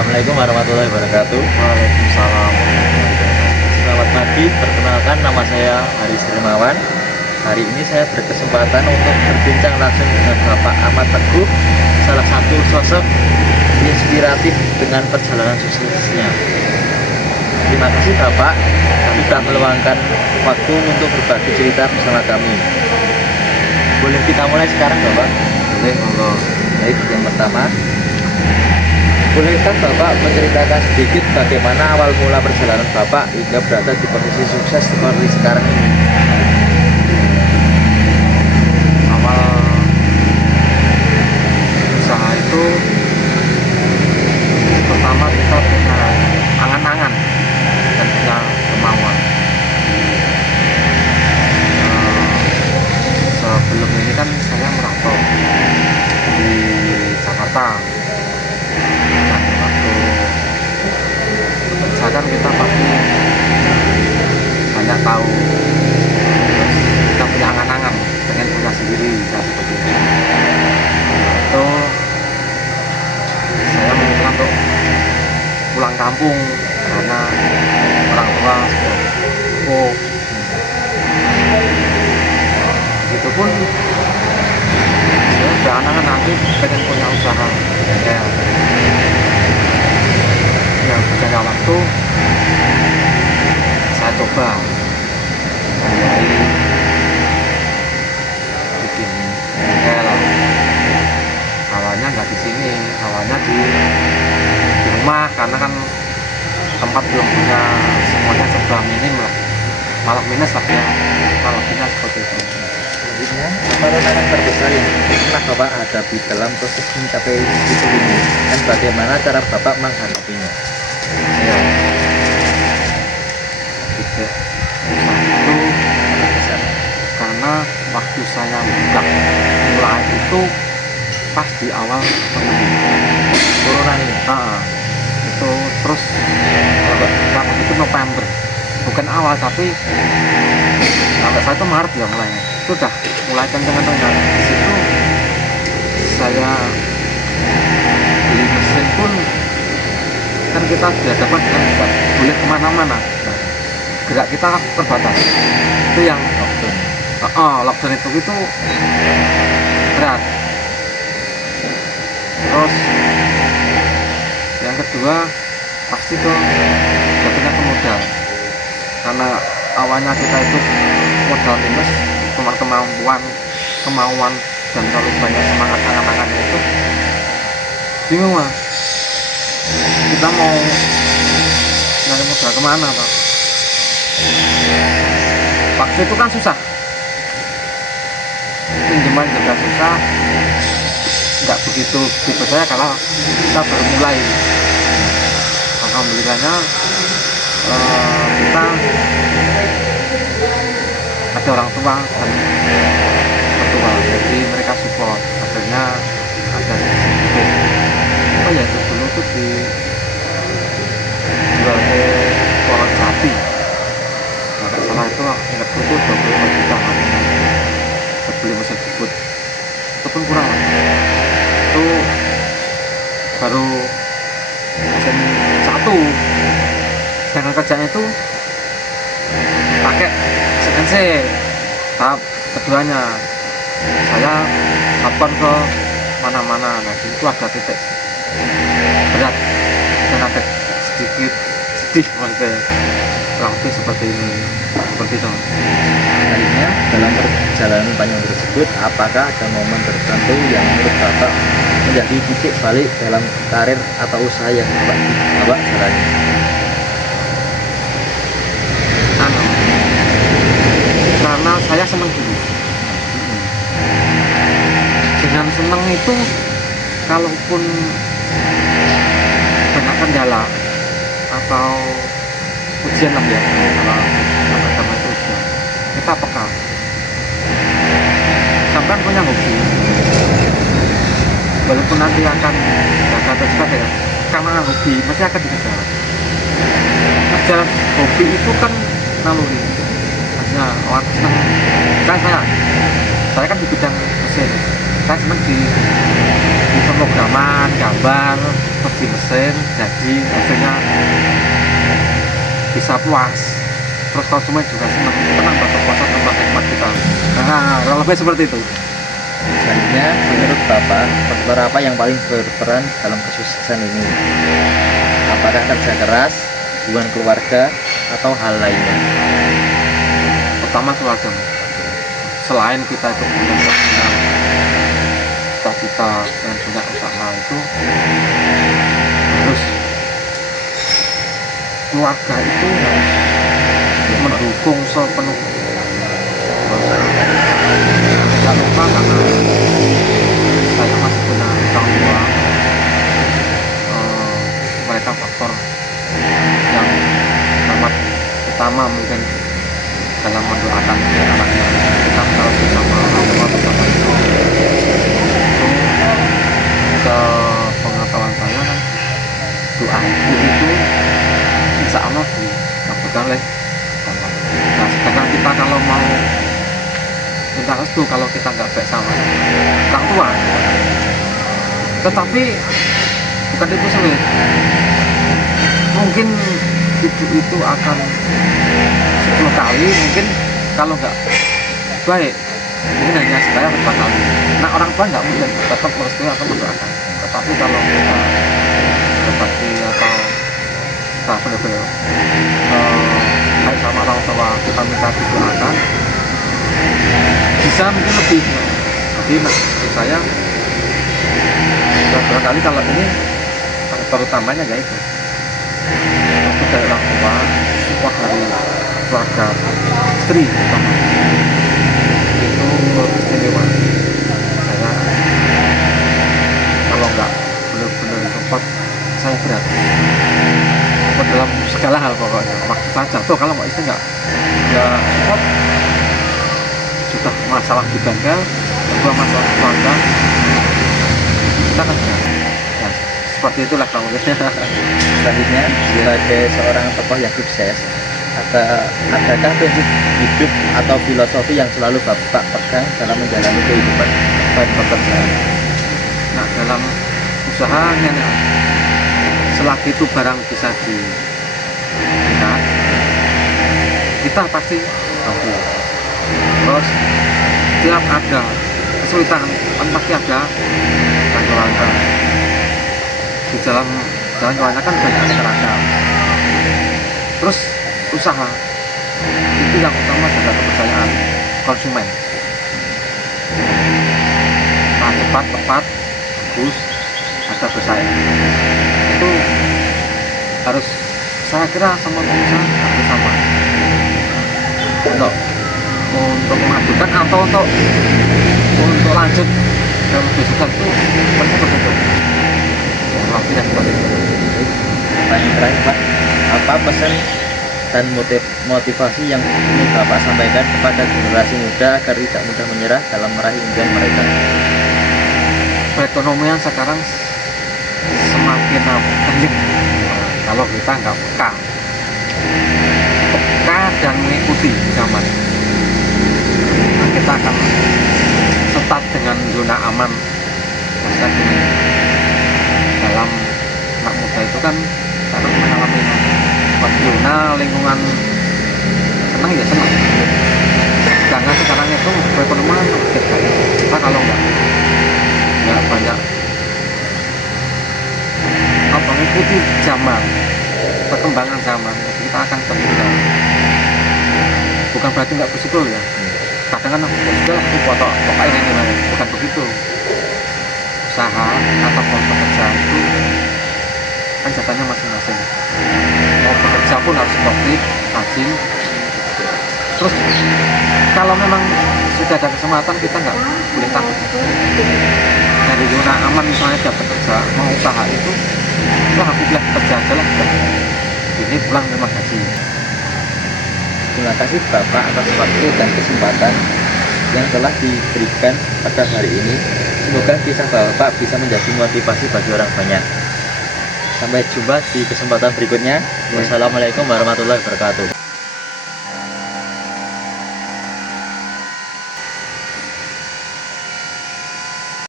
Assalamualaikum warahmatullahi wabarakatuh. Waalaikumsalam. Selamat pagi, perkenalkan nama saya Haris Dermawan. Hari ini saya berkesempatan untuk berbincang langsung dengan Bapak Ahmad Teguh, salah satu sosok inspiratif dengan perjalanan suksesnya. Terima kasih Bapak sudah meluangkan waktu untuk berbagi cerita bersama kami. Boleh kita mulai sekarang Bapak? Boleh, monggo. Baik, yang pertama, bolehkah Bapak menceritakan sedikit bagaimana awal mula perjalanan Bapak hingga berada di posisi sukses seperti sekarang ini? Awal usaha itu pertama kita punya angan-angan dan punya kemauan. Sebelum ini kan saya merantau di Jakarta. Dan waktu bekerja kan kita pasti banyak tahu, terus kita punya angan-angan pengen punya sendiri dan seperti itu. Itu saya memutuskan untuk pulang kampung karena orang tua sudah sepuh. Begitupun saya udah angan nanti pengen punya usaha bengkel. Yang berjalan waktu saya coba mulai bikin bengkel. Awalnya nggak di sini, awalnya di rumah karena kan tempat belum punya semuanya serba minim lah, malah minus lah ya, kalau punya seperti itu. Selanjutnya, apa tantangan terbesar yang pernah Bapak hadapi dalam proses mencapai itu ini dan bagaimana cara Bapak menghadapinya? Ya, tidak itu Terbesar. karena waktu saya buka mulai itu pas di awal pandemi Corona ini. itu terus waktu itu November, bukan awal tapi sampai saya itu Maret ya mulainya, itu udah mulai kenceng-kenceng. Di situ saya beli mesin pun kan kita dihadapkan dengan tidak boleh kemana-mana, nah, gerak kita terbatas. Itu yang lockdown itu berat. Terus yang kedua pasti tuh jatuhnya ke modal, karena awalnya kita itu modal minus, cuma kemauan dan terlalu banyak semangat angan-angannya itu bingung lah kita mau nyari modal kemana Pak. Waktu itu kan susah, pinjaman juga susah, nggak begitu dipercaya karena kita baru mulai. Alhamdulillahnya kita ada orang tua dan mertua, jadi mereka support. Akhirnya ada ya dulu tuh di jual ke Kolon Jati, nggak salah itu ingat itu 25 juta harganya beli mesin jemput, itu pun kurang lah. Itu baru mesin satu, sedangkan kerjanya itu pakai CNC. Tahap keduanya saya kapan ke mana-mana, nah itu ada titik berat dan ada sedikit sedih maksudnya, kurang lebih seperti ini, seperti itu. Selanjutnya, dalam perjalanan panjang tersebut, apakah ada momen tertentu yang menurut Bapak menjadi titik balik dalam karir atau usaha yang Bapak jalani? Karena saya senang dulu. Dengan senang itu, kalaupun banyak kendala atau ujian lah ya, kalau agama itu ujian, kita peka. Sampai punya hobi, walaupun nanti akan gagal atau tidak ya, karena hobi pasti akan dikejar. Ngejar hobi itu kan naluri. Ya, orang senang. Kan saya kan di bidang mesin, saya senang di pemrograman, gambar, cuci mesin, jadi hasilnya bisa puas. Terus konsumen juga senang, itu kan puasa tempat nikmat kita. Nah, kalau lebih seperti itu. Selanjutnya, menurut Bapak, faktor apa yang paling berperan dalam kesuksesan ini? Apakah kerja keras, hubungan keluarga, atau hal lainnya? Pertama keluarga. Selain kita itu punya cita-cita yang punya usaha itu, harus keluarga itu harus mendukung sepenuhnya. Jangan lupa karena saya masih punya orang tua, mereka faktor yang sangat utama mungkin dalam mendoakan anaknya. Kita kalau bersama orang tua bersama itu sepengetahuan saya kan doa itu insya Allah dikabulkan oleh Allah. Nah, sedangkan kita kalau mau minta restu, kalau kita nggak baik sama orang tua, tetapi bukan itu sulit, mungkin itu akan 10 kali, mungkin kalau nggak baik mungkin hanya sekali atau 2 kali. Nah, orang tua nggak mungkin tetap merestui atau mendoakan, tetapi kalau kita berbakti atau kita benar-benar baik sama orang tua, kita minta didoakan, bisa mungkin lebih. Jadi menurut saya barangkali kalau ini faktor utamanya ya itu dari orang tua, support dari keluarga, istri terutama, itu istimewa. Saya kalau nggak benar-benar support, saya berat dalam segala hal pokoknya. Maksud saja tuh kalau istri nggak support, sudah masalah di bengkel, kedua masalah keluarga, kita kan ya, seperti itulah kalau Selanjutnya, sebagai seorang tokoh yang sukses, adakah prinsip hidup atau filosofi yang selalu Bapak pegang dalam menjalani kehidupan dan pekerjaan? Nah, dalam usahanya selagi itu barang bisa dilihat, kita pasti mampu. Terus setiap ada kesulitan kan pasti ada tantangan. Di jalan keluarnya kan banyak seragam. Terus usaha itu yang utama jaga kepercayaan konsumen. Nah, tepat, bagus, ada bersaing. Itu harus, saya kira semua pengusaha harus sama. Untuk memajukan atau untuk lanjut dalam bisnis itu pasti begitu. Tidak seperti itu. Pertanyaan terakhir, Pak, apa pesan dan motivasi yang ingin Bapak sampaikan kepada generasi muda agar tidak mudah menyerah dalam meraih impian mereka? Perekonomian sekarang semakin penting kalau kita nggak peka dan mengikuti zaman. Kita akan tetap dengan zona aman. Kan dalam anak muda itu kan karena mengalami zona lingkungan senang ya senang. Jangan sekarang itu perekonomian kita kalau nggak banyak mengikuti zaman, perkembangan zaman, kita akan tertinggal. Bukan berarti nggak bersyukur ya. Kadang kan sudah aku foto ini bukan begitu. Usaha atau pekerjaan itu kan jatahnya masing-masing. Mau bekerja pun harus produktif, rajin. Terus kalau memang sudah ada kesempatan, kita nggak boleh takut. Dari zona aman misalnya dia bekerja, mau usaha itu aku bilang kerja aja lah, ini pulang terima gaji. Terima kasih Bapak atas waktu dan kesempatan yang telah diberikan pada hari ini. Semoga kisah Bapak bisa menjadi motivasi bagi orang banyak. Sampai jumpa di kesempatan berikutnya. Wassalamualaikum warahmatullahi wabarakatuh.